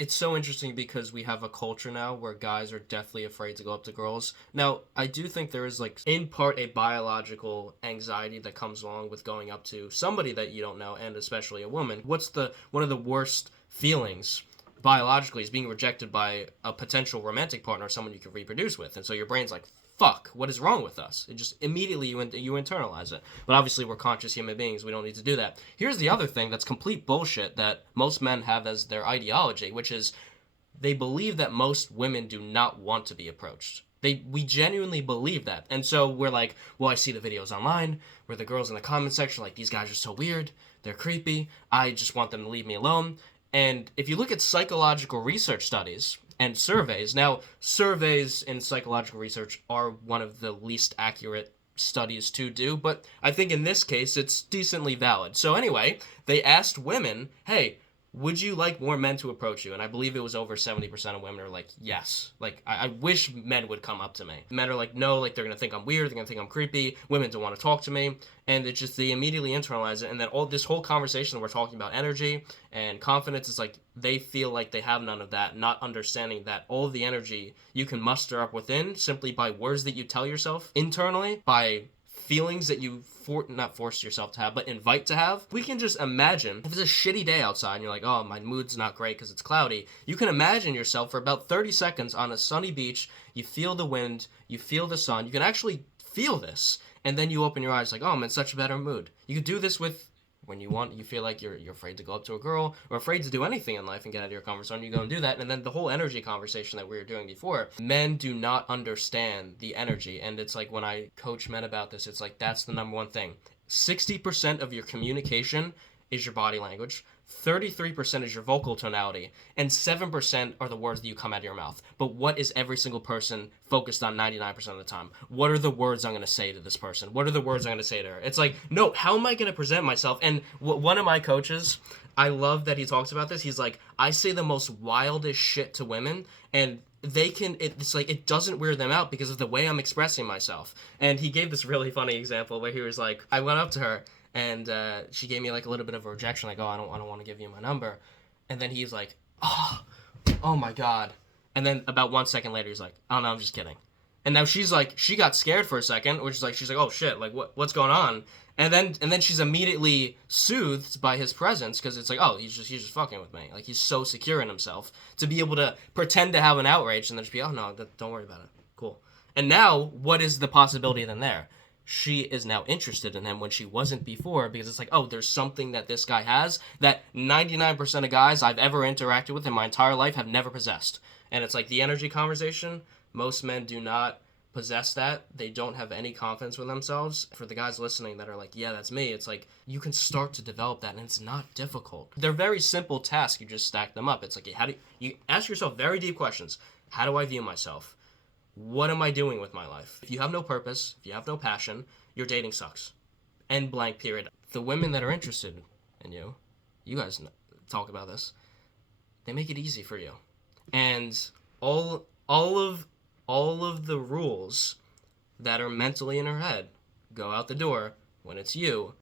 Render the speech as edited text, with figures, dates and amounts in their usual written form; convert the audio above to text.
it's so interesting because we have a culture now where guys are deathly afraid to go up to girls. Now, I do think there is like in part a biological anxiety that comes along with going up to somebody that you don't know, and especially a woman. What's the one of the worst feelings biologically is being rejected by a potential romantic partner, someone you can reproduce with. And so your brain's like, fuck, what is wrong with us? It just immediately you internalize it. But obviously we're conscious human beings. We don't need to do that. Here's the other thing that's complete bullshit that most men have as their ideology, which is they believe that most women do not want to be approached. We genuinely believe that. And so we're like, well, I see the videos online where the girls in the comment section are like, these guys are so weird, they're creepy, I just want them to leave me alone. And if you look at psychological research studies and surveys, now surveys in psychological research are one of the least accurate studies to do, but I think in this case it's decently valid. So anyway, they asked women, hey, would you like more men to approach you? And I believe it was over 70% of women are like, yes. Like, I wish men would come up to me. Men are like, no, like, they're going to think I'm weird. They're going to think I'm creepy. Women don't want to talk to me. And it's just, they immediately internalize it. And then this whole conversation that we're talking about energy and confidence is like, they feel like they have none of that, not understanding that all of the energy you can muster up within simply by words that you tell yourself internally, by feelings that you not force yourself to have, but invite to have. We can just imagine if it's a shitty day outside and you're like, oh, my mood's not great because it's cloudy. You can imagine yourself for about 30 seconds on a sunny beach. You feel the wind, you feel the sun. You can actually feel this. And then you open your eyes like, oh, I'm in such a better mood. You could do this with when you feel like you're afraid to go up to a girl or afraid to do anything in life and get out of your comfort zone, you go and do that. And then the whole energy conversation that we were doing before, men do not understand the energy. And it's like when I coach men about this, it's like that's the number one thing. 60% of your communication is your body language. 33% is your vocal tonality, and 7% are the words that you come out of your mouth. But what is every single person focused on 99% of the time? What are the words I'm going to say to this person? What are the words I'm going to say to her? It's like, no, how am I going to present myself? And one of my coaches, I love that he talks about this. He's like, I say the most wildest shit to women, and it's like it doesn't weird them out because of the way I'm expressing myself. And he gave this really funny example where he was like, I went up to her and she gave me like a little bit of a rejection, like, oh, I don't want to give you my number. And then he's like, oh my god. And then about 1 second later, he's like, oh no, I'm just kidding. And now she's like, she got scared for a second, which is like, she's like, oh shit, like what's going on? And then she's immediately soothed by his presence because it's like, oh, he's just fucking with me. Like he's so secure in himself to be able to pretend to have an outrage and then just be, oh no, don't worry about it, cool. And now, what is the possibility then there? She is now interested in him when she wasn't before because it's like, oh, there's something that this guy has that 99% of guys I've ever interacted with in my entire life have never possessed. And it's like the energy conversation. Most men do not possess that. They don't have any confidence with themselves. For the guys listening that are like, yeah, that's me, it's like you can start to develop that and it's not difficult. They're very simple tasks. You just stack them up. It's like, how do you ask yourself very deep questions. How do I view myself? What am I doing with my life? If you have no purpose, if you have no passion, your dating sucks. End blank period. The women that are interested in you guys talk about this, they make it easy for you. And all of the rules that are mentally in her head go out the door when it's you